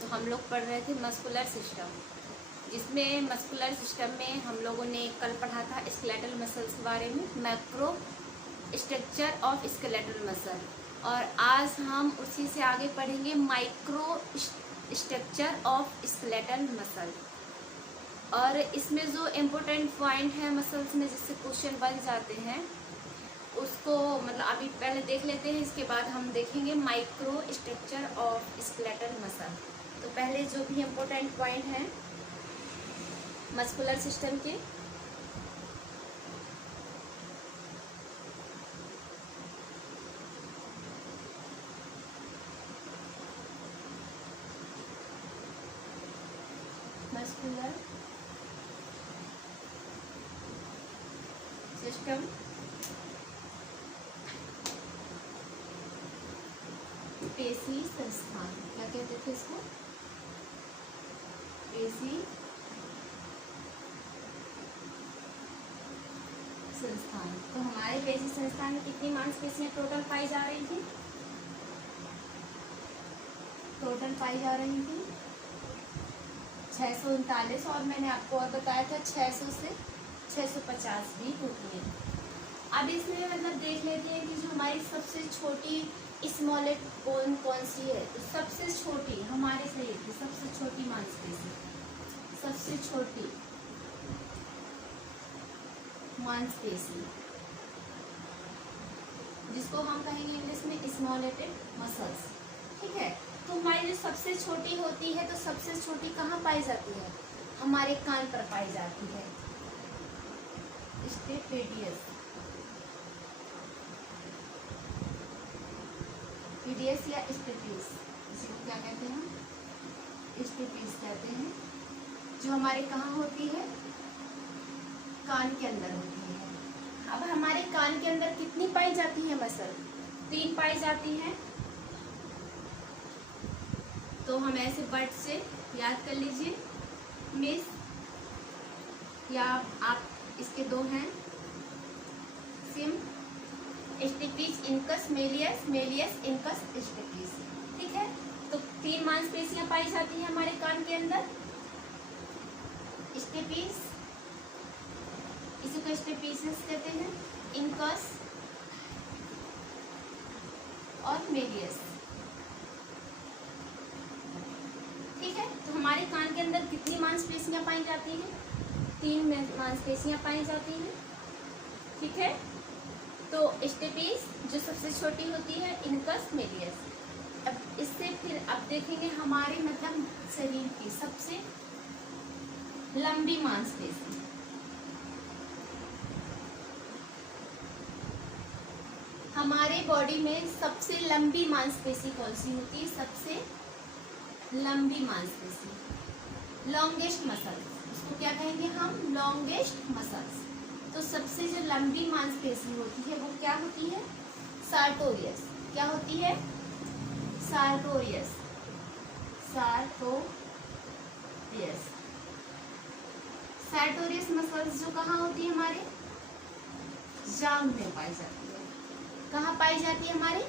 तो हम लोग पढ़ रहे थे मस्कुलर सिस्टम, जिसमें मस्कुलर सिस्टम में हम लोगों ने कल पढ़ा था स्केलेटल मसल्स के बारे में, macro structure of skeletal muscle, और आज हम उसी से आगे पढ़ेंगे micro structure of skeletal muscle. और इसमें जो इम्पोर्टेंट पॉइंट है मसल्स में जिससे क्वेश्चन बन जाते हैं उसको मतलब अभी पहले देख लेते हैं, इसके बाद हम देखेंगे micro structure of skeletal muscle. तो पहले जो भी इम्पोर्टेंट पॉइंट हैं मस्कुलर सिस्टम के, मस्कुलर सिस्टम पेशी संस्थान, क्या कहते थे इसको, पेशी संस्थान। तो हमारे पेशी संस्थान में कितनी मांसपेशियां टोटल पाई जा रही थी? टोटल पाई जा रही थी 639, और मैंने आपको और बताया था 600 से 650 भी होती है। अब इसमें मतलब देख लेते हैं कि जो हमारी सबसे छोटी स्मॉलेस्ट बोन कौन सी है। तो सबसे छोटी हमारे शरीर की सबसे छोटी मांसपेशी, सबसे छोटी मांसपेशी जिसको हम कहेंगे इंग्लिश में स्मॉलेटेड मसल्स, ठीक है। तो हमारी जो सबसे छोटी होती है, तो सबसे छोटी कहाँ पाई जाती है? हमारे कान पर पाई जाती है, स्टेपेडियस, पीडियस या स्टेपिस, इसी को क्या कहते हैं? स्टेपिस कहते हैं। जो हमारे कहाँ होती है? कान के अंदर होती है। अब हमारे कान के अंदर कितनी पाई जाती है मसल? 3 पाई जाती हैं। तो हम ऐसे वर्ड से याद कर लीजिए, मिस, या आप इसके 2 हैं, SIM, स्टिपिस, incus, Méliès, Méliès, incus, स्टिपिस, ठीक है। तो 3 मांसपेशियां पाई जाती हैं हमारे कान के अंदर, स्टिपिस, इसी को स्टेपिसेस कहते हैं, इनकस और मेलियस, ठीक है। तो हमारे कान के अंदर कितनी मांसपेशियां पाई जाती हैं? 3 मांसपेशियां पाई जाती हैं, ठीक है। तो स्टेपिस जो सबसे छोटी होती है, इनकस, मेलियस। अब इससे फिर अब देखेंगे हमारे मतलब शरीर की सबसे लंबी मांसपेशी। हमारे बॉडी में सबसे लंबी मांसपेशी कौन सी होती है? सबसे लंबी मांसपेशी, लॉन्गेस्ट मसल, उसको क्या कहेंगे हम? Longest muscles. तो सबसे जो लंबी मांसपेशी होती है वो क्या होती है? सार्टोरियस। क्या होती है? Sartorius, sartorius. सार्टोरियस मसल्स जो कहाँ होती है? हमारे जांघ में पाई जाती है। कहाँ पाई जाती है? हमारे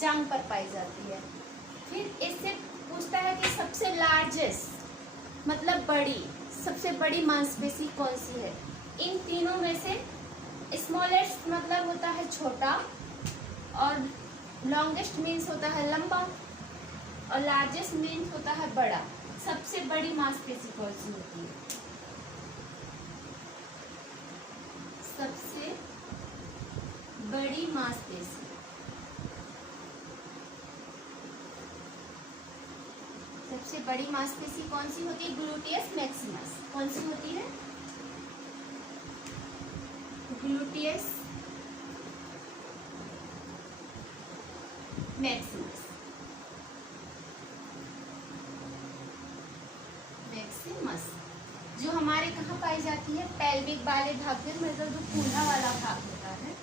जांघ पर पाई जाती है। फिर इससे पूछता है कि सबसे लार्जेस्ट मतलब बड़ी, सबसे बड़ी मांसपेशी कौन सी है? इन तीनों में से स्मॉलेस्ट मतलब होता है छोटा, और लॉन्गेस्ट मीन्स होता है लंबा, और लार्जेस्ट मीन्स होता है बड़ा। सबसे बड़ी मांसपेशी कौन सी होती है? सबसे बड़ी मांसपेशी, सबसे बड़ी मांसपेशी कौन सी होती है? Gluteus Maximus. कौन सी होती है? ग्लूटियस मैक्सिमस, मैक्सिमस जो हमारे कहाँ पाई जाती है? पेल्विक वाले भाग में, मतलब जो कूल्हा वाला भाग होता है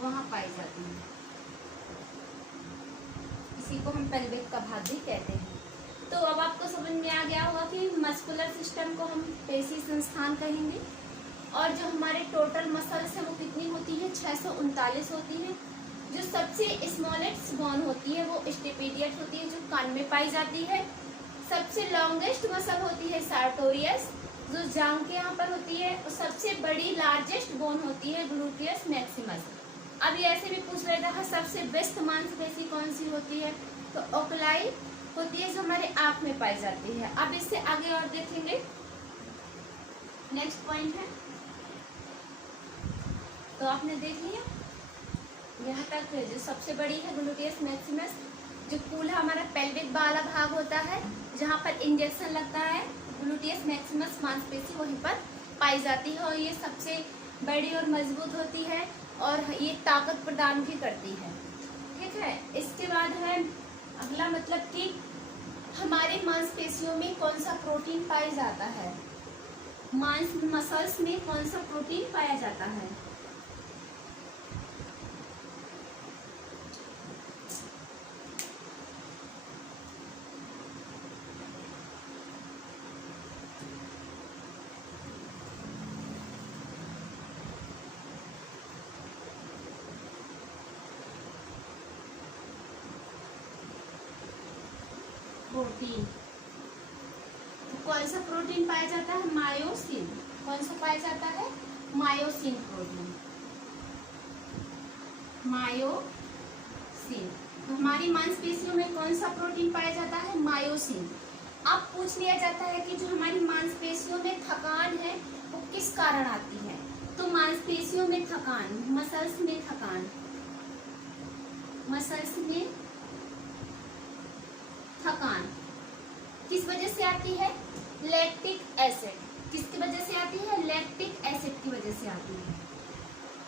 वहाँ पाई जाती है। इसी को हम पेल्विक का भाग भी कहते हैं। तो अब आपको समझ में आ गया होगा कि मस्कुलर सिस्टम को हम पेशी संस्थान कहेंगे, और जो हमारे टोटल मसल्स है वो कितनी होती है? 639 होती है। जो सबसे स्मॉलेस्ट बोन होती है वो स्टेपिडियट होती है, जो कान में पाई जाती है। सबसे लॉन्गेस्ट मसल होती है सार्टोरियस, जो जांघ के यहाँ पर होती है। और सबसे बड़ी लार्जेस्ट बोन होती है ग्लूटियस मैक्सिमस। अब ये ऐसे भी पूछ रहा था सबसे बेस्ट मांसपेशी कौन सी होती है, तो ओक्लाई होती है, जो हमारे आंख में पाई जाती है। अब इससे आगे और देखेंगे, नेक्स्ट पॉइंट है। तो आपने देख लिया यहाँ तक, जो सबसे बड़ी है ग्लूटियस मैक्सिमस, जो कूल्हा हमारा पेल्विक वाला भाग होता है जहाँ पर इंजेक्शन लगता है, ग्लूटियस मैक्सिमस मांसपेशी वहीं पर पाई जाती है। और ये सबसे बड़ी और मजबूत होती है और ये ताकत प्रदान भी करती है। ठीक है, इसके बाद है अगला, मतलब कि हमारे मांसपेशियों में कौन सा प्रोटीन पाया जाता है, मसल्स में कौन सा प्रोटीन पाया जाता है। प्रोटीन, तो कौन सा प्रोटीन पाया जाता है, मायोसिन। कौन सा पाया जाता है, मायोसिन प्रोटीन, मायोसिन। तो हमारी मांसपेशियों में कौन सा प्रोटीन पाया जाता है, मायोसिन। अब पूछ लिया जाता है कि जो हमारी मांसपेशियों में थकान है वो किस कारण आती है, तो मांसपेशियों में थकान, मसल्स में थकान, मसल्स में थकान किस वजह से आती है, लैक्टिक एसिड। किसकी वजह से आती है, लैक्टिक एसिड की वजह से आती है।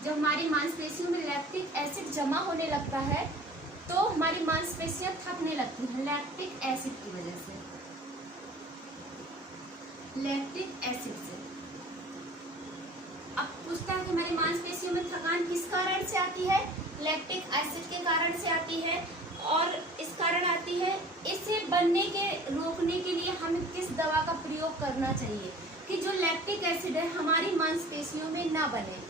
जब हमारी मांसपेशियों में लैक्टिक एसिड जमा होने लगता है तो हमारी मांसपेशियां थकने लगती हैं, लैक्टिक एसिड की वजह से, लैक्टिक एसिड से। अब पूछता है कि हमारी मांसपेशियों में थकान किस कारण से आती है, लैक्टिक एसिड के कारण से आती है। और इस कारण आती है, इसे बनने के रोकने के लिए हमें किस दवा का प्रयोग करना चाहिए कि जो लैक्टिक एसिड है हमारी मांसपेशियों में ना बने।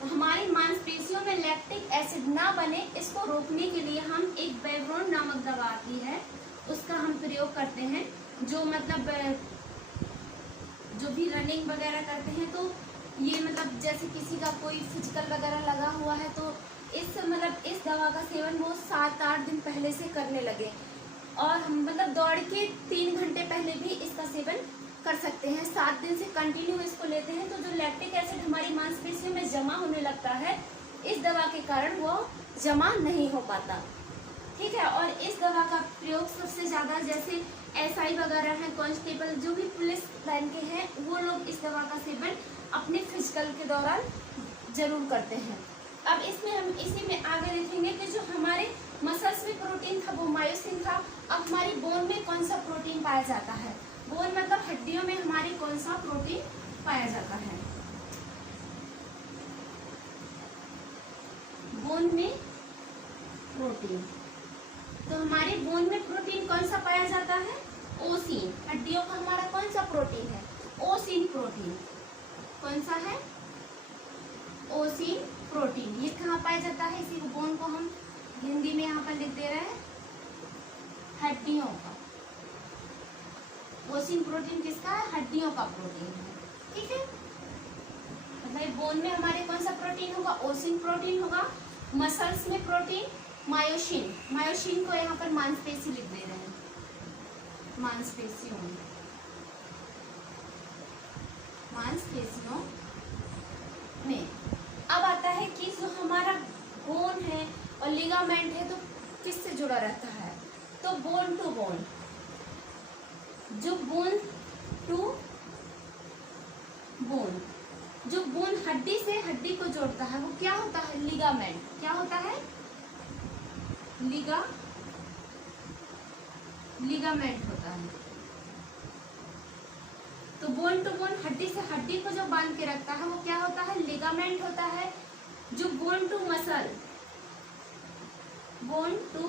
तो हमारी मांसपेशियों में लैक्टिक एसिड ना बने, इसको रोकने के लिए हम एक बेवरोन नामक दवा आती है उसका हम प्रयोग करते हैं। जो मतलब जो भी रनिंग वगैरह करते हैं तो ये मतलब जैसे किसी का कोई फिजिकल वगैरह लगा हुआ है तो इस दवा का सेवन वो 7-8 दिन पहले से करने लगे। और हम मतलब दौड़ के 3 घंटे पहले भी इसका सेवन कर सकते हैं। 7 दिन से कंटिन्यू इसको लेते हैं तो जो लैक्टिक एसिड हमारी मांसपेशियों में जमा होने लगता है, इस दवा के कारण वो जमा नहीं हो पाता। ठीक है, और इस दवा का प्रयोग सबसे ज़्यादा जैसे SI वगैरह हैं, कांस्टेबल, जो भी पुलिस लाइन के हैं, वो लोग इस दवा का सेवन अपने फिजिकल के दौरान जरूर करते हैं। अब इसमें हम इसी में आगे देखेंगे कि जो हमारे मसल्स में प्रोटीन था वो मायोसिन था। अब हमारी बोन में कौन सा प्रोटीन पाया जाता है, बोन मतलब हड्डियों में हमारी कौन सा प्रोटीन पाया जाता है, बोन में प्रोटीन। तो हमारे बोन में प्रोटीन कौन सा पाया जाता है, ओसिन। हड्डियों का हमारा कौन सा प्रोटीन है, ओसिन प्रोटीन। कौन सा है, ओसिन प्रोटीन। ये कहाँ पाया जाता है, इसी बोन को हम हिंदी में यहाँ पर लिख दे रहे हैं, हड्डियों का। ओसिन प्रोटीन किसका है, हड्डियों का प्रोटीन है। ठीक है, मतलब बोन में हमारे कौन सा प्रोटीन होगा, ओसिन प्रोटीन होगा। मसल्स में प्रोटीन मायोसिन, मायोसिन को यहाँ पर मांसपेशी लिख दे रहे हैं, मांसपेशियों में, मांसपेशियों में। अब आता है कि जो हमारा बोन है और लिगामेंट है तो किससे जुड़ा रहता है, तो बोन टू बोन। जो बोन टू बोन, जो बोन हड्डी से हड्डी को जोड़ता है वो क्या होता है, लिगामेंट। क्या होता है, लिगामेंट होता है। तो बोन टू बोन, हड्डी से हड्डी को जो बांध के रखता है वो क्या होता है, लिगामेंट होता है। जो bone to muscle, bone to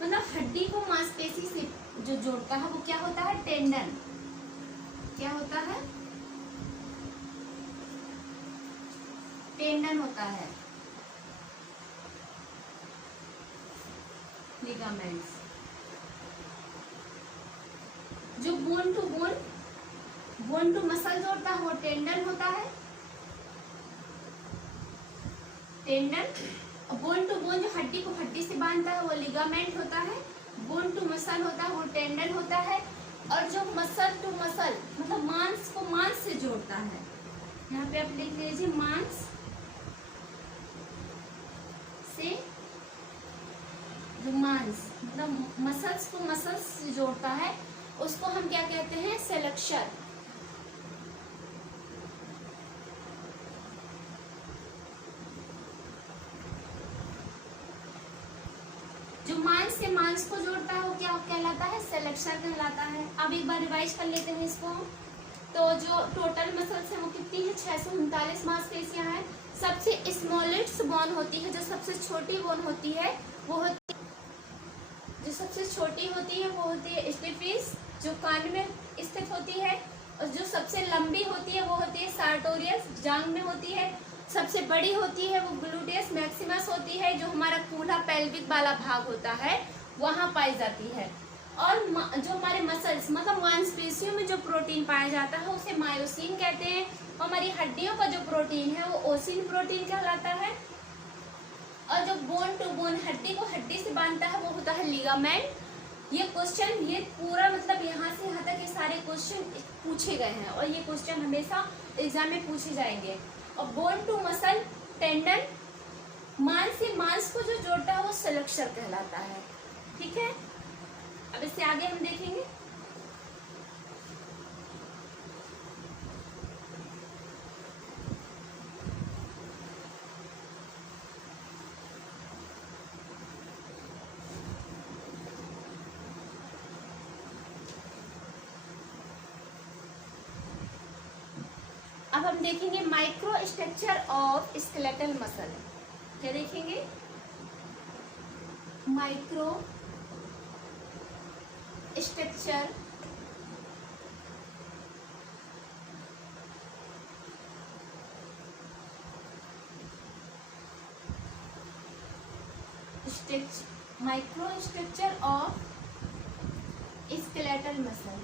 मतलब हड्डी को मांसपेशी से जो जोड़ता है वो क्या होता है, टेंडन। क्या होता है, टेंडन होता है। लिगामेंट्स। जो बोन टू मसल जोड़ता है वो टेंडन होता है, टेंडन। बोन टू बोन जो हड्डी को हड्डी से बांधता है वो लिगामेंट होता है। बोन टू मसल होता है वो टेंडन होता है। और जो मसल टू मसल मतलब मांस को मांस से जोड़ता है, यहाँ पे आप लिख लीजिए मांस से, जो मांस मतलब मसल्स को मसल्स से जोड़ता है उसको हम क्या कहते हैं, सेलेक्शन। जो मांस से मांस को जोड़ता है वो क्या कहलाता है, सेलेक्शन कहलाता है। अब एक बार रिवाइज कर लेते हैं इसको। तो जो टोटल मसल्स है वो कितनी है, 639 मांसपेशियां हैं। सबसे स्मॉलेस्ट बोन होती है, जो सबसे छोटी बोन होती है वो होती है स्टिफिस, जो कान में स्थित होती है। और जो सबसे लंबी होती है वो होती है सार्टोरियस, जांघ में होती है। सबसे बड़ी होती है वो ग्लूटेस मैक्सिमस होती है, जो हमारा कूल्हा पेल्विक वाला भाग होता है वहां पाई जाती है। और जो हमारे मसल्स मतलब मांसपेशियों में जो प्रोटीन पाया जाता है उसे मायोसिन कहते हैं। हमारी हड्डियों का जो प्रोटीन है वो ओसिन प्रोटीन कहलाता है। और जो बोन टू बोन हड्डी को हड्डी से बांधता है वो होता है लिगामेंट। ये क्वेश्चन ये पूरा मतलब यहाँ से यहाँ तक ये सारे क्वेश्चन पूछे गए हैं और ये क्वेश्चन हमेशा एग्जाम में पूछे जाएंगे। और बोन टू मसल टेंडन, मांस से मांस को जो जोड़ता है वो सेलेक्शन कहलाता है। ठीक है, अब इससे आगे हम देखेंगे। अब हम देखेंगे micro structure of skeletal muscle. क्या देखेंगे, micro structure micro structure of skeletal muscle.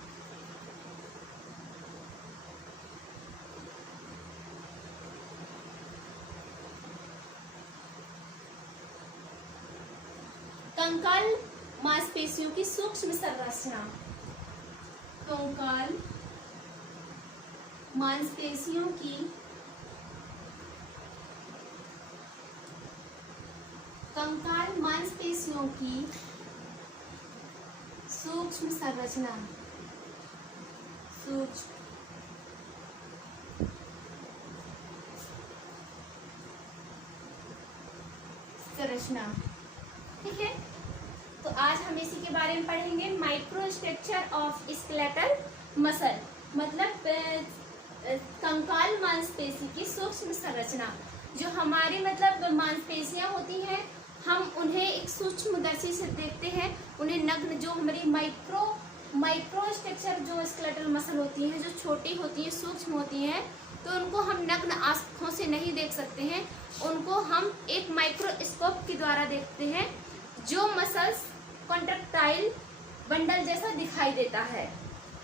कंकाल मांसपेशियों की सूक्ष्म संरचना, कंकाल मांसपेशियों की सूक्ष्म संरचना, ठीक है। तो आज हम इसी के बारे में पढ़ेंगे, micro structure of skeletal muscle मतलब कंकाल मांसपेशी की सूक्ष्म संरचना। जो हमारी मतलब मांसपेशियां होती हैं हम उन्हें एक सूक्ष्मदर्शी से देखते हैं, उन्हें नग्न, जो हमारी माइक्रो स्ट्रक्चर जो स्केलेटल मसल होती हैं जो छोटी होती हैं, सूक्ष्म होती हैं, तो उनको हम नग्न आंखों से नहीं देख सकते हैं, उनको हम एक माइक्रोस्कोप के द्वारा देखते हैं। जो मसल्स कॉन्ट्रैक्टाइल बंडल जैसा दिखाई देता है,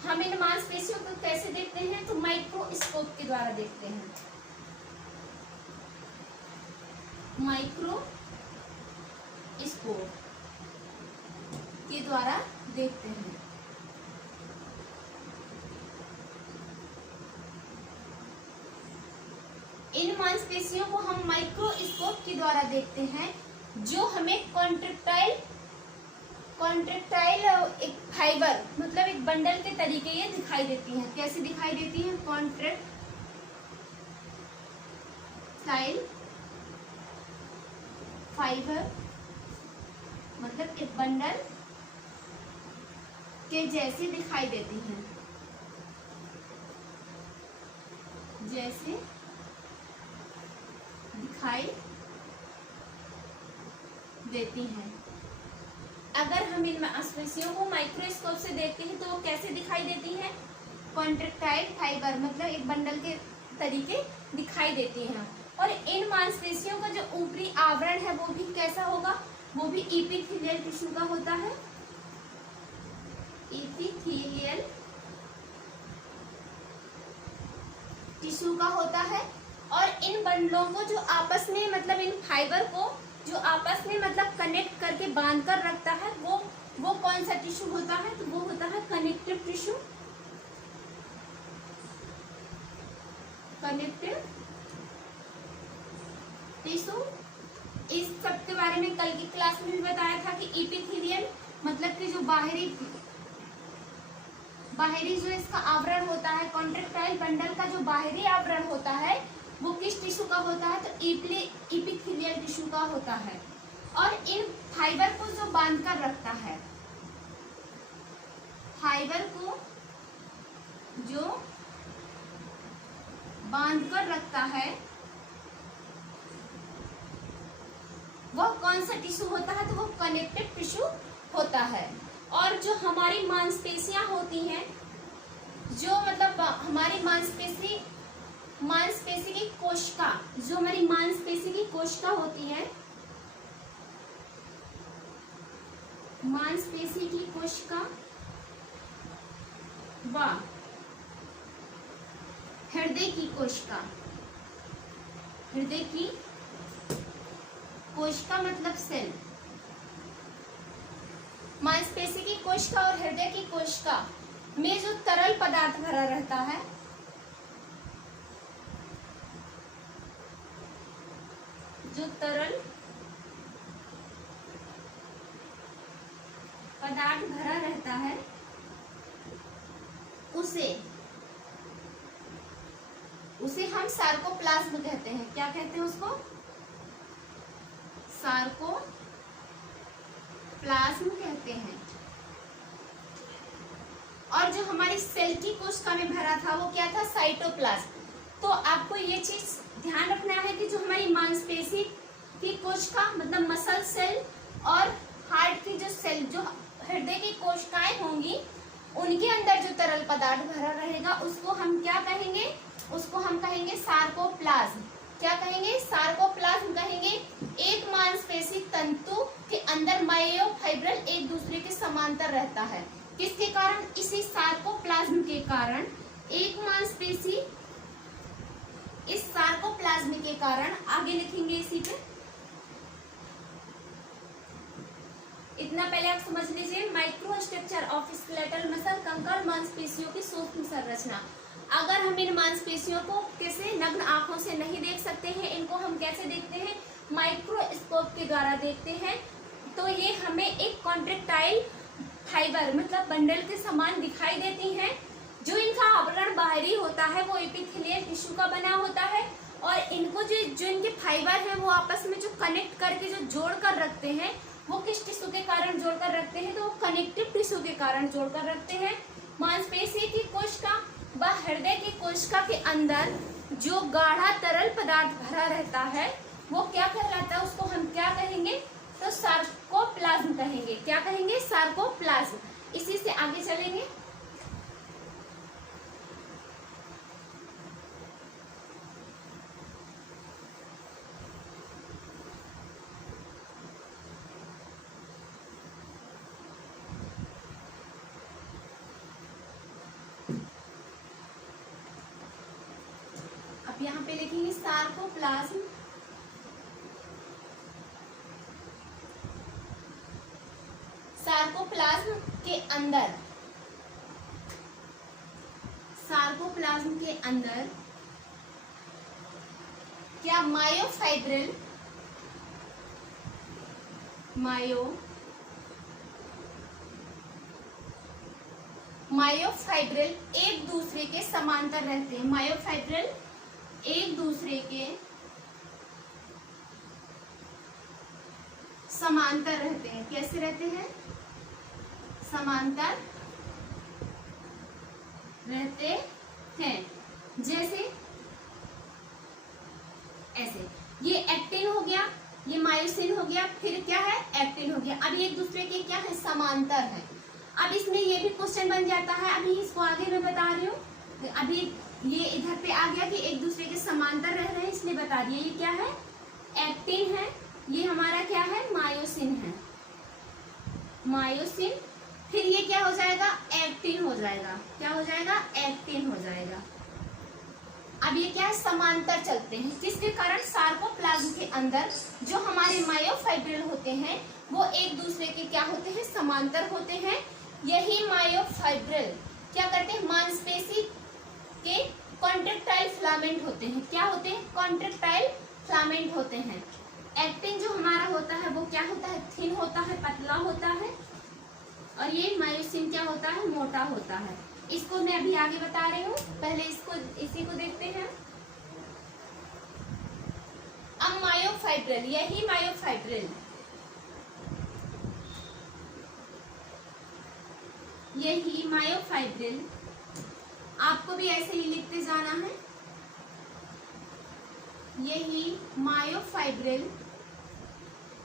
हम इन मांसपेशियों को कैसे देखते हैं, तो माइक्रोस्कोप के द्वारा देखते हैं, माइक्रोस्कोप के द्वारा देखते हैं। इन मांसपेशियों को हम माइक्रोस्कोप के द्वारा देखते हैं, जो हमें कॉन्ट्रैक्टाइल एक फाइबर मतलब एक बंडल के तरीके ये दिखाई देती हैं। कैसे दिखाई देती हैं, कॉन्ट्रैक्टाइल फाइबर मतलब एक बंडल के जैसे दिखाई देती हैं, जैसे दिखाई देती हैं। अगर हम इन मांसपेशियों को माइक्रोस्कोप से देखते हैं तो वो कैसे दिखाई देती हैं, कॉन्ट्रैक्टाइल फाइबर मतलब एक बंडल के तरीके दिखाई देती हैं। और इन मांसपेशियों का जो ऊपरी आवरण है वो भी कैसा होगा, वो भी एपिथेलियल टिश्यू का होता है, एपिथेलियल टिश्यू का होता है। और इन बंडलों को जो आपस में मतलब इन फाइबर को जो आपस में मतलब कनेक्ट करके बांध कर रखता है वो कौन सा टिश्यू होता है, तो वो होता है कनेक्टिव टिश्यू, कनेक्टिव टिश्यू। इस सब के बारे में कल की क्लास में भी बताया था कि एपिथेलियल मतलब कि जो बाहरी जो इसका आवरण होता है, कॉन्ट्रैक्टाइल बंडल का जो बाहरी आवरण होता है वो किस टिश्यू का होता है, तो एपिथेलियल टिश्यू का होता है। और इन फाइबर को जो बांध कर रखता है, फाइबर को जो बांध कर रखता है वह कौन सा टिश्यू होता है, तो वो कनेक्टिव टिश्यू होता है। और जो हमारी मांसपेशियां होती हैं, जो मतलब हमारी मांसपेशी की कोशिका, जो हमारी मांसपेशी की कोशिका होती है, मांसपेशी की कोशिका व हृदय की कोशिका, हृदय की कोशिका मतलब सेल, मांसपेशी की कोशिका और हृदय की कोशिका में जो तरल पदार्थ भरा रहता है, जो तरल पदार्थ भरा रहता है उसे हम सार्कोप्लाज्म कहते हैं। क्या कहते हैं उसको, सार्कोप्लाज्म कहते हैं। और जो हमारी सेल की कोशिका में भरा था वो क्या था, साइटोप्लाज्म। तो आपको ये चीज ध्यान रखना है कि जो हमारी मांसपेशी की कोशिका मतलब मसल सेल और हार्ट की जो सेल, जो हृदय की कोशिकाएं होंगी, उनके अंदर जो तरल पदार्थ भरा रहेगा उसको हम क्या कहेंगे, उसको हम कहेंगे सार्कोप्लाज्म। क्या कहेंगे, सार्कोप्लाज्म कहेंगे। एक मांसपेशी तंतु के अंदर मायोफाइब्रल एक दूसरे के समांतर रहता है। किसके कारण, इसी सार्कोप्लाज्म के कारण। एक मांसपेशी इस सार्कोप्लाज्म के कारण, आगे लिखेंगे इसी पे, इतना पहले आप समझ लीजिए। Micro structure of skeletal muscle, कंकाल मांसपेशियों की सूक्ष्म संरचना। अगर हम इन मांसपेशियों को कैसे नग्न आंखों से नहीं देख सकते हैं, इनको हम कैसे देखते हैं, माइक्रोस्कोप के द्वारा देखते हैं। तो ये हमें एक कॉन्ट्रैक्टाइल फाइबर मतलब बंडल के समान दिखाई देती हैं। जो इनका आवरण बाहरी होता है वो एपिथेलियल टिश्यू का बना होता है, और इनको जो इनके फाइबर हैं वो आपस में जो कनेक्ट करके जो जोड़ कर रखते हैं, वो किस टिश्यू के कारण जोड़कर रखते हैं, तो वो कनेक्टिव टिश्यू के कारण जोड़कर रखते हैं। मांसपेशी की कोशिका व हृदय की कोशिका के अंदर जो गाढ़ा तरल पदार्थ भरा रहता है वो क्या कहलाता है, उसको हम क्या कहेंगे, तो सार्कोप्लाज्म कहेंगे। क्या कहेंगे, सार्कोप्लाज्म। इसी से आगे चलेंगे। अब यहाँ पे लिखेंगे सार्कोप्लाज्म। सार्कोप्लाज्म के अंदर, सार्कोप्लाज्म के अंदर क्या मायोफाइब्रिल एक दूसरे के समांतर रहते हैं। मायोफाइब्रिल एक दूसरे के समांतर रहते हैं। कैसे रहते हैं, समांतर रहते हैं। जैसे ऐसे, ये एक्टिन हो गया, ये मायोसिन हो गया, फिर क्या है, एक्टिन हो गया। अब ये एक दूसरे के क्या है, समांतर है। अब इसमें ये भी क्वेश्चन बन जाता है, अभी इसको आगे मैं बता रही हूँ। अभी ये इधर पे आ गया कि एक दूसरे के समांतर रह रहे हैं, इसलिए बता दिया। ये क्या है? एक्टिन है। ये हमारा क्या है? मायोसिन है, मायोसिन। फिर ये क्या हो जाएगा? एक्टिन हो जाएगा। क्या हो जाएगा? एक्टिन हो जाएगा। अब ये क्या है? समांतर चलते हैं। किसके कारण? सार्कोप्लाज्म के अंदर जो हमारे मायोफाइब्रिल होते हैं वो एक दूसरे के क्या होते हैं? समांतर होते हैं। यही मायोफाइब्रिल क्या करते हैं? मांसपेशी के कॉन्ट्रेक्टाइल फिलामेंट होते हैं। क्या होते हैं? कॉन्ट्रेक्टाइल फिलामेंट होते हैं। एक्टिन जो हमारा होता है वो क्या होता है? थिन होता है, पतला होता है। और ये मायोसिन क्या होता है? मोटा होता है। इसको मैं अभी आगे बता रही हूँ, पहले इसी को देखते हैं। अब मायोफाइब्रिल, यही मायोफाइब्रिल, यही मायोफाइब्रिल, आपको भी ऐसे ही लिखते जाना है। यही मायोफाइब्रिल,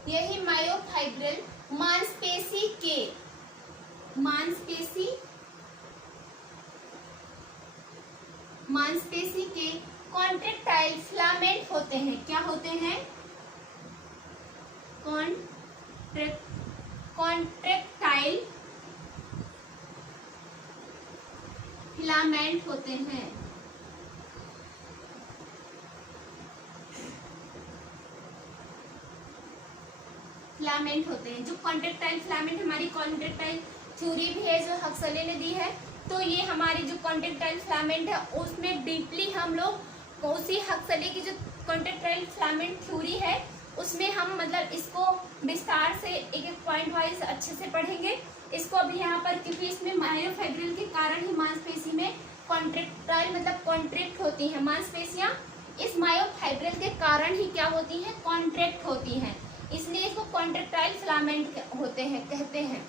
यही मायोफाइब्रिल मांसपेशी के, मांसपेशी के कॉन्ट्रेक्टाइल फिलामेंट होते हैं। क्या होते हैं? कॉन्ट्रेक्टाइल फिलामेंट होते हैं। फिलामेंट होते हैं। जो कॉन्ट्रेक्टाइल फिलामेंट, हमारी कॉन्ट्रेक्टाइल थ्योरी भी है जो हक्सले ने दी है, तो ये हमारी जो कॉन्ट्रेक्टाइल फिलामेंट है उसमें डीपली हम लोग उसी हक्सले की जो कॉन्ट्रेक्टाइल फिलामेंट थ्योरी है उसमें हम मतलब इसको विस्तार से एक एक पॉइंट वाइज अच्छे से पढ़ेंगे इसको अभी यहाँ पर, क्योंकि इसमें मायोफाइब्रिल के कारण ही मांसपेशी में कॉन्ट्रेक्टाइल मतलब कॉन्ट्रैक्ट होती है मांसपेशियां। इस मायोफाइब्रिल के कारण ही क्या होती हैं? कॉन्ट्रैक्ट होती हैं, इसलिए इसको कॉन्ट्रेक्टाइल फिलामेंट होते हैं, कहते हैं।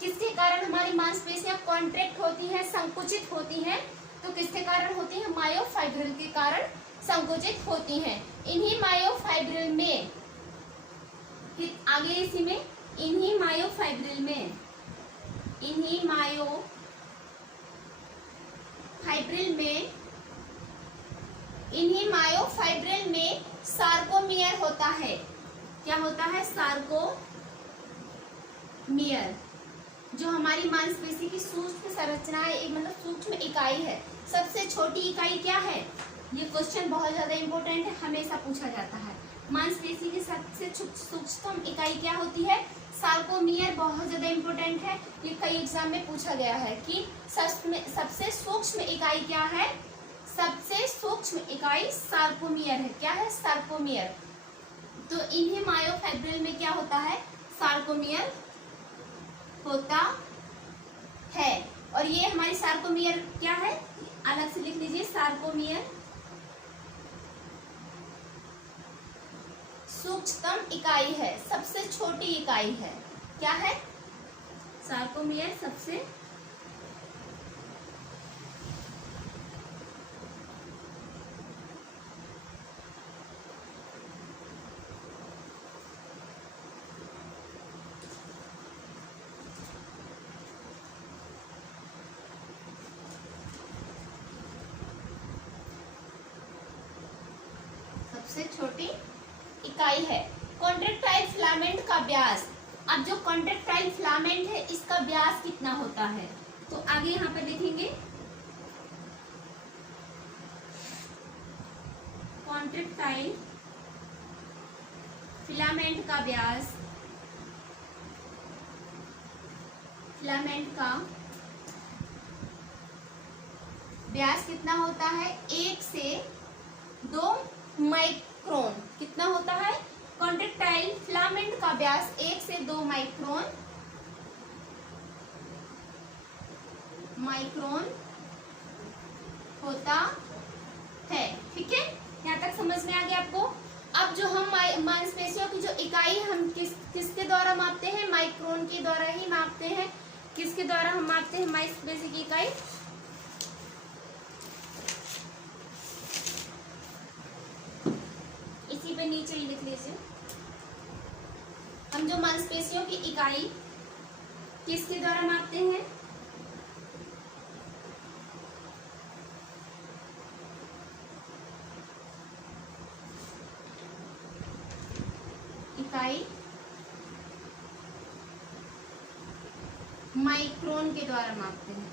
किसके कारण हमारी मांसपेशियां कॉन्ट्रैक्ट होती हैं, संकुचित होती हैं? तो किसके कारण होती हैं? मायोफाइब्रिल के कारण संकुचित होती हैं। इन्हीं मायोफाइब्रिल में, फिर आगे इसी में, इन्हीं मायोफाइब्रिल में, इन्हीं मायोफाइब्रिल में सार्कोमियर होता है। क्या होता है? सार्कोमियर, जो हमारी मांसपेशी की सूक्ष्म संरचना है, एक मतलब सूक्ष्म इकाई है। सबसे छोटी इकाई क्या है? ये क्वेश्चन बहुत ज्यादा इंपॉर्टेंट है, हमेशा पूछा जाता है। मांसपेशी की सबसे सूक्ष्म इकाई क्या होती है? सार्कोमियर। बहुत ज्यादा इंपॉर्टेंट है, ये कई एग्जाम में पूछा गया है कि सबसे सूक्ष्म इकाई क्या है? सबसे सूक्ष्म इकाई सार्कोमियर है। क्या है? सार्कोमियर। तो इन्हीं मायोफाइब्रिल में क्या होता है? सार्कोमियर होता है। और ये हमारी सार्कोमियर क्या है? अलग से लिख लीजिए, सार्कोमियर सूक्ष्मतम इकाई है, सबसे छोटी इकाई है। क्या है? सार्कोमियर सबसे छोटी इकाई है। कॉन्ट्रेक्टाइल फिलामेंट का व्यास, अब जो कॉन्ट्रेक्टाइल फिलामेंट है इसका व्यास कितना होता है? तो आगे यहाँ पर लिखेंगे कॉन्ट्रेक्टाइल फिलामेंट का व्यास, फिलामेंट का व्यास कितना होता है? 1 से 2 माइक्रोन। कितना होता है? कॉन्ट्रेक्टाइल फिलामेंट का व्यास 1 से 2 माइक्रोन होता है। ठीक है, यहाँ तक समझ में आ गया आपको? अब जो हम मांसपेशियों की जो इकाई हम किसके द्वारा मापते हैं? माइक्रोन के द्वारा ही मापते हैं। किसके द्वारा हम मापते हैं मांसपेशी की इकाई? इसी पे नीचे ही लिख लीजिए। हम जो मांसपेशियों की इकाई किसके द्वारा मापते हैं? इकाई माइक्रोन के द्वारा मापते हैं।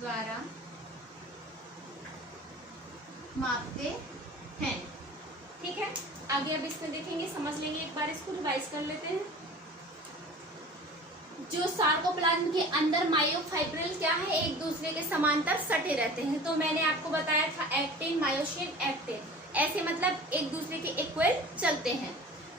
द्वारा मापते हैं। ठीक है, आगे अब इसमें देखेंगे, समझ लेंगे, एक बार इसको रिवाइज कर लेते हैं। जो सार्कोप्लाज्म के अंदर मायोफाइब्रिल क्या है, एक दूसरे के समांतर सटे रहते हैं। तो मैंने आपको बताया था एक्टिन, मायोसिन, एक्टिन, ऐसे मतलब एक दूसरे के इक्वल चलते हैं।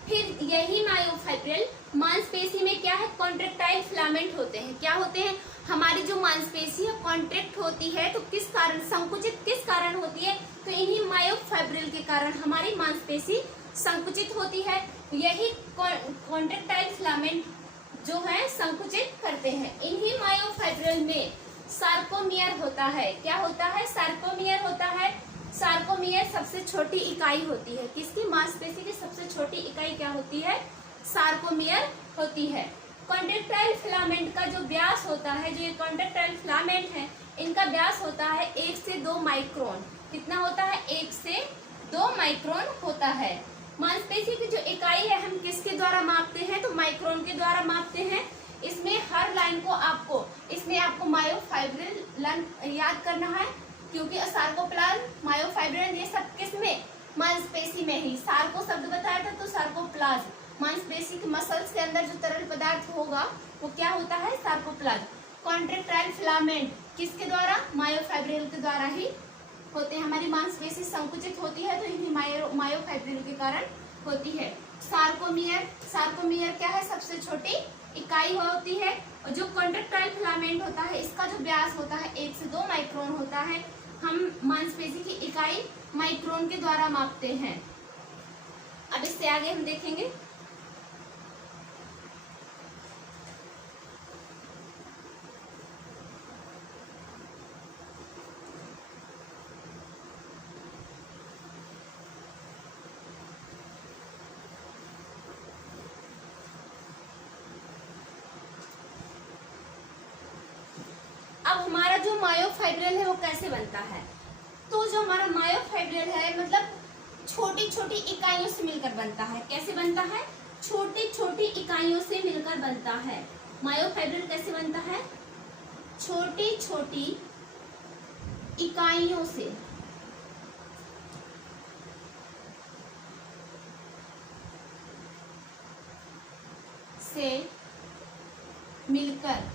फिर यही मायोफाइब्रिल मांसपेशी में क्या है, कॉन्ट्रेक्टाइल फिलामेंट होते हैं। क्या होते हैं, हमारी जो मांसपेशी है कॉन्ट्रैक्ट होती है तो किस कारण, संकुचित किस कारण होती है, तो इन्हीं मायोफाइब्रिल के कारण हमारी मांसपेशी संकुचित होती है। यही कॉन्ट्रैक्टाइल फिलामेंट जो है संकुचित करते हैं। इन्हीं मायोफाइब्रिल में सार्कोमियर होता है। क्या होता है, सार्कोमियर होता है। सार्कोमियर सबसे छोटी इकाई होती है। किसकी, मांसपेशी की सबसे छोटी इकाई क्या होती है, सार्कोमियर होती है। कॉन्ट्रैक्टाइल फिलामेंट का जो व्यास होता है, जो ये कॉन्ट्रैक्टाइल फिलामेंट है, इनका व्यास होता है 1 से 2 माइक्रोन। कितना होता है, 1 से 2 माइक्रोन होता है। मांसपेशी की जो इकाई है हम किसके द्वारा मापते हैं, तो माइक्रोन के द्वारा मापते हैं। इसमें हर लाइन को आपको, इसमें आपको मायोफाइब्रिल याद करना है, क्योंकि सार्कोप्लाज्म, मायोफाइब्रिल, ये सब किसमें, मांसपेशी में ही। सार्को शब्द बताया था तो सार्कोप्लाज्म, मांसपेशी के मसल्स के अंदर जो तरल पदार्थ होगा वो क्या होता है, सार्कोप्लाज्म। कॉन्ट्रैक्टाइल फिलामेंट किसके द्वारा, मायोफाइब्रिल के द्वारा ही होते हैं। हमारी मांसपेशी संकुचित होती है तो इन्हीं मायोफाइब्रिल के कारण होती है। सार्कोमियर, सार्कोमियर क्या है, सबसे छोटी इकाई होती है। और जो कॉन्ट्रैक्टाइल फिलामेंट होता है, इसका जो व्यास होता है 1 से 2 माइक्रोन होता है। हम मांसपेशी की इकाई माइक्रोन के द्वारा मापते हैं। अब इससे आगे हम देखेंगे, अब हमारा जो मायोफाइब्रिल है वो कैसे बनता है। तो जो हमारा मायोफाइब्रिल है मतलब छोटी छोटी इकाइयों से मिलकर बनता है। कैसे बनता है, छोटी छोटी इकाइयों से मिलकर बनता है। मायोफाइब्रिल कैसे बनता है, छोटी छोटी इकाइयों से मिलकर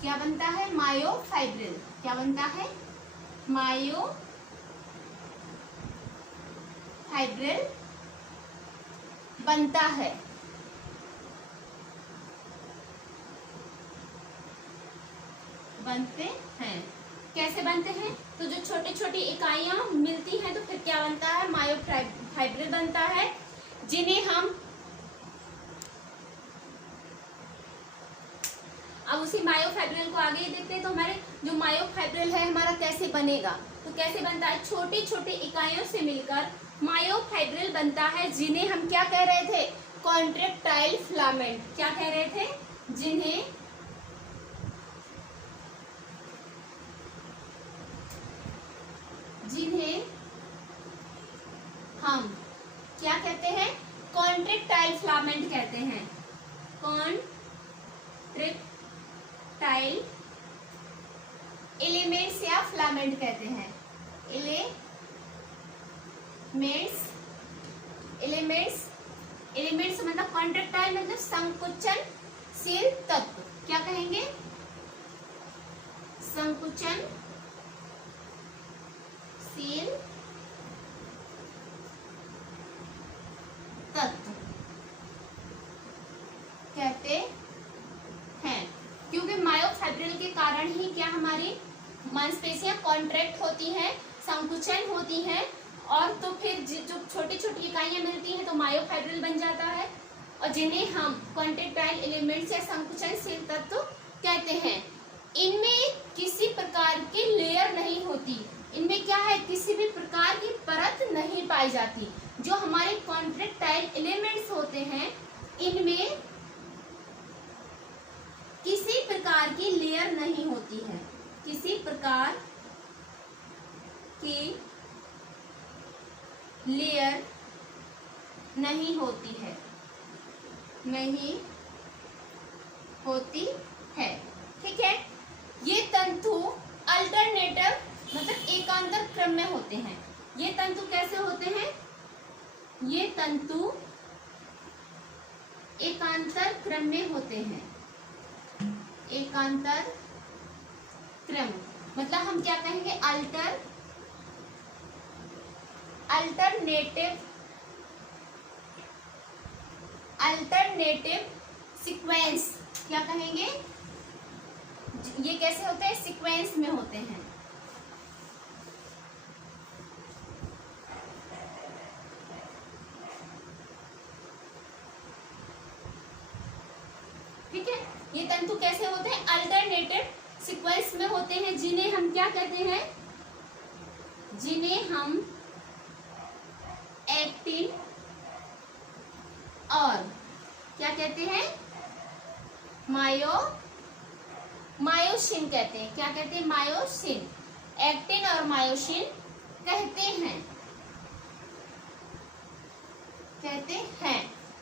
क्या बनता है, मायोफाइब्रिल। क्या बनता है, मायोफाइब्रिल बनता है। बनते हैं, कैसे बनते हैं, तो जो छोटी छोटी इकाइयां मिलती हैं तो फिर क्या बनता है, मायोफाइब्रिल बनता है, जिन्हें हम अब उसी मायोफाइब्रिल को आगे ही देखते हैं। तो हमारे जो मायोफाइब्रिल है हमारा कैसे बनेगा, तो कैसे बनता है, छोटी छोटी इकाइयों से मिलकर मायोफाइब्रिल बनता है, जिन्हें हम क्या कह रहे थे, कॉन्ट्रैक्टाइल फिलामेंट। क्या कह रहे थे, जिन्हें हम क्या कहते हैं, कॉन्ट्रैक्टाइल फिलामेंट कहते हैं। कॉन्ट्रैक्टाइल एलिमेंट्स या फिलामेंट कहते हैं। एलिमेंट्स मतलब कॉन्ट्रैक्टाइल मतलब संकुचनशील तत्व। क्या कहेंगे, संकुचनशील तत्व कहते हैं, क्योंकि मायोफाइब्रिल के कारण ही क्या हमारी मांसपेशियां कॉन्ट्रैक्ट होती हैं, संकुचन होती हैं, और तो फिर जो छोटी छोटी इकाइयां मिलती हैं तो मायोफाइब्रिल बन जाता है, और जिन्हें हम कॉन्ट्रैक्टाइल एलिमेंट्स या संकुचनशील तत्व कहते हैं। इनमें किसी प्रकार की लेयर नहीं होती, इनमें क्या है, किसी भी प्रकार की परत नहीं पाई जाती। जो हमारे कॉन्ट्रैक्टाइल एलिमेंट्स होते हैं इनमें किसी प्रकार की लेयर नहीं होती है, किसी प्रकार लेयर नहीं होती है, नहीं होती है। ठीक है, ये तंतु अल्टरनेटिव मतलब एकांतर क्रम में होते हैं। ये तंतु कैसे होते हैं? ये तंतु एकांतर क्रम में होते हैं। एकांतर क्रम मतलब हम क्या कहेंगे? अल्टरनेटिव सीक्वेंस क्या कहेंगे? ये कैसे होते हैं? सीक्वेंस में होते हैं। ठीक है, ये तंतु कैसे होते हैं? अल्टरनेटिव सीक्वेंस में होते हैं, जिन्हें हम क्या कहते हैं? जिन्हें हम एक्टिन और क्या कहते हैं? मायोसिन कहते हैं। क्या कहते हैं? मायोसिन। एक्टिन और मायोसिन कहते हैं।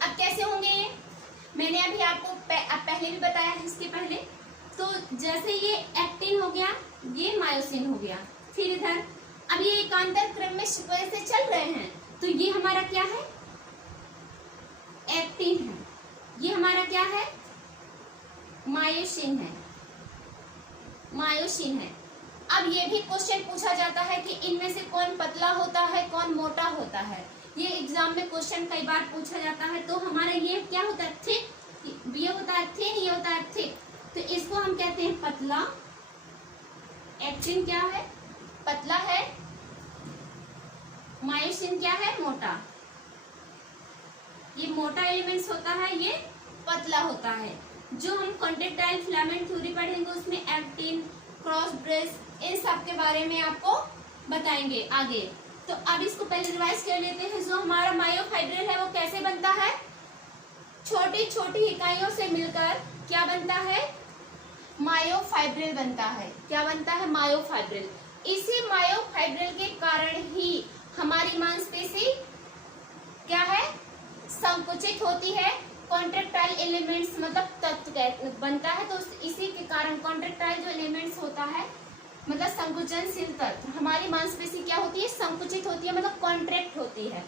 अब कैसे होंगे ये? मैंने अभी आपको पहले भी बताया है, इसके पहले। तो जैसे ये एक्टिन हो गया, ये मायोसिन हो गया, फिर इधर अब ये एकांतर क्रम में सीक्वेंस से चल रहे हैं, तो ये हमारा क्या है? एक्टिन है। ये हमारा क्या है? मायोसिन है। अब ये भी क्वेश्चन पूछा जाता है कि इनमें से कौन पतला होता है, कौन मोटा होता है। ये एग्जाम में क्वेश्चन कई बार पूछा जाता है। तो हमारा ये क्या होता है? थिक, ये होता है थिन, ये होता है थिक। तो इसको हम कहते हैं पतला। एक्टिन क्या है? पतला है। मायोसिन क्या है? मोटा। ये मोटा एलिमेंट्स होता है, ये पतला होता है। जो हम कॉन्ट्रैक्टाइल फिलामेंट थ्योरी पढ़ेंगे उसमें एक्टिन, क्रॉस ब्रेस, इन सब के बारे में आपको बताएंगे आगे। तो अब इसको पहले रिवाइज कर लेते हैं। जो हमारा मायोफाइब्रिल है वो कैसे बनता है? छोटी छोटी इकाइयों से मिलकर क्या बनता है? मायोफाइब्रिल बनता है। क्या बनता है? मायोफाइब्रिल। इसी मायोफाइब्रिल के कारण ही हमारी मांसपेशी क्या है? संकुचित होती है। कॉन्ट्रैक्टाइल एलिमेंट्स मतलब तत्व बनता है। तो इसी के कारण कॉन्ट्रैक्टाइल जो एलिमेंट्स होता है मतलब संकुचनशील तत्व, हमारी मांसपेशी क्या होती है? संकुचित होती है, मतलब कॉन्ट्रैक्ट होती है।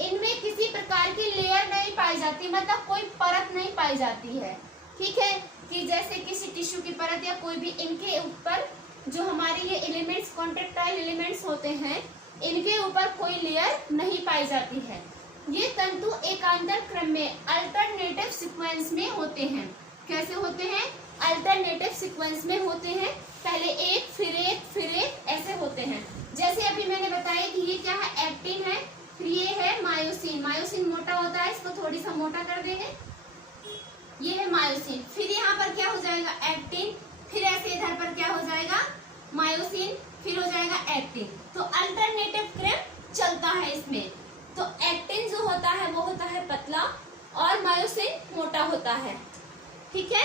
इनमें किसी प्रकार की लेयर नहीं पाई जाती, मतलब कोई परत नहीं पाई जाती है। ठीक है, कि जैसे किसी टिश्यू की परत या कोई भी, इनके ऊपर जो हमारे ये एलिमेंट्स कॉन्ट्रैक्टाइल एलिमेंट्स होते हैं, इनके ऊपर कोई लेयर नहीं पाई जाती है। ये तंतु एकांतर क्रम में अल्टरनेटिव सीक्वेंस में होते हैं। कैसे होते हैं? अल्टरनेटिव सीक्वेंस में होते हैं। पहले एक फिर एक फिर एक ऐसे होते हैं। जैसे अभी मैंने बताया कि ये क्या है? एक्टिन है, फिर ये है मायोसिन। मायोसिन मोटा होता है, इसको थोड़ी सा मोटा कर देंगे। ये है मायोसिन, फिर यहाँ पर क्या हो जाएगा? एक्टिन, फिर ऐसे इधर पर क्या हो जाएगा? मायोसिन, फिर हो जाएगा एक्टिन। तो अल्टरनेटिव क्रम चलता है इसमें। तो एक्टिन जो होता है वो होता है पतला और मायोसिन मोटा होता है। ठीक है,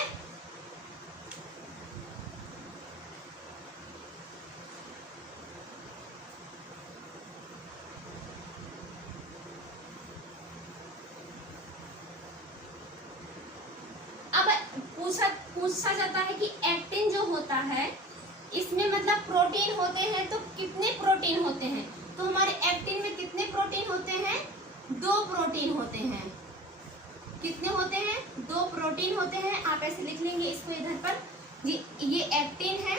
अब पूछा जाता है कि एक्टिन जो होता है इसमें मतलब प्रोटीन होते हैं, तो कितने प्रोटीन होते हैं? तो हमारे एक्टिन में कितने प्रोटीन होते हैं? 2 प्रोटीन होते हैं। कितने होते हैं? 2 प्रोटीन होते हैं। आप ऐसे लिख लेंगे इसको इधर पर। ये एक्टिन है।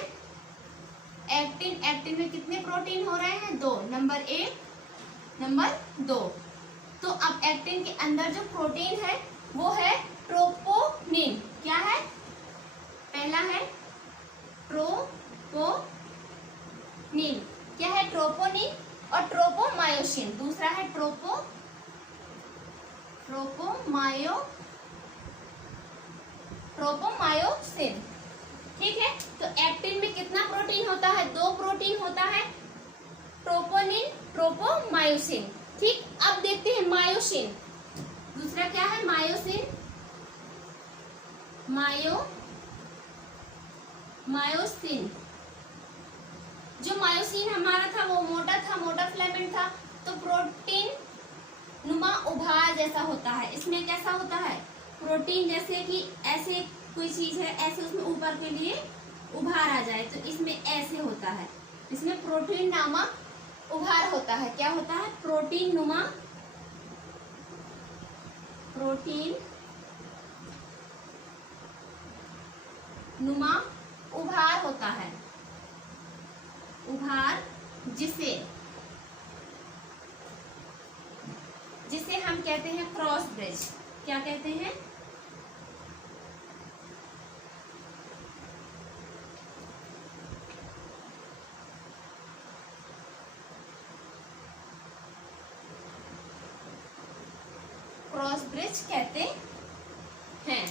एक्टिन में कितने प्रोटीन हो रहे हैं? 2। Number 1, number 2। तो अब एक्टिन के अंदर जो प्रोटीन है वो है ट्रोपोनिन। क्या है? पहला है ट्रोपोनिन। क्या है? ट्रोपोनिन और ट्रोपोमायोसिन। दूसरा है ट्रोपोमायोसिन। ठीक है, तो एक्टिन में कितना प्रोटीन होता है? 2 प्रोटीन होता है, ट्रोपोनिन, ट्रोपोमायोसिन। ठीक, अब देखते हैं मायोसिन। दूसरा क्या है? मायोसिन। मायोसिन जो मायोसिन हमारा था वो मोटा था, मोटा फिलामेंट था, तो प्रोटीन नुमा उभार जैसा होता है। इसमें कैसा होता है, प्रोटीन जैसे कि ऐसे कोई चीज है, ऐसे उसमें ऊपर के लिए उभार आ जाए, तो इसमें ऐसे होता है, इसमें प्रोटीन नामा उभार होता है। क्या होता है, प्रोटीन नुमा उभार होता है, उभार जिसे हम कहते हैं क्रॉस ब्रिज। क्या कहते हैं, क्रॉस ब्रिज कहते हैं।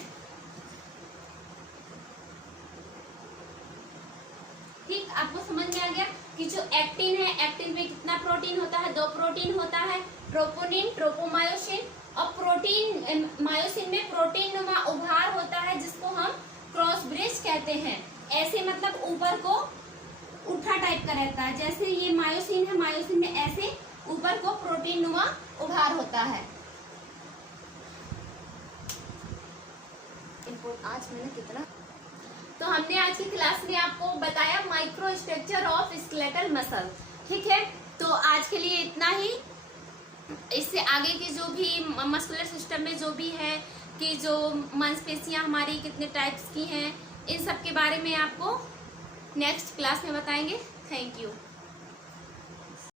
ठीक, आपको समझ में आ गया कि जो एक्टिन है, एक्टिन में कितना प्रोटीन होता है, 2 प्रोटीन होता है, ट्रोपोनिन, ट्रोपोमायोसिन, और प्रोटीन मायोसिन में प्रोटीन नुमा उभार होता है जिसको हम क्रॉस ब्रिज कहते हैं। ऐसे मतलब ऊपर को उठा टाइप का रहता है, जैसे ये मायोसिन है, मायोसिन में ऐसे ऊपर को प्रोटीन नुमा उभार होता है। आज मैंने कितना, तो हमने आज की क्लास में आपको बताया micro structure of skeletal muscle. ठीक है, तो आज के लिए इतना ही। इससे आगे के जो भी मस्कुलर सिस्टम में जो भी है कि जो मांसपेशियां हमारी कितने टाइप्स की हैं, इन सब के बारे में आपको नेक्स्ट क्लास में बताएंगे। Thank you.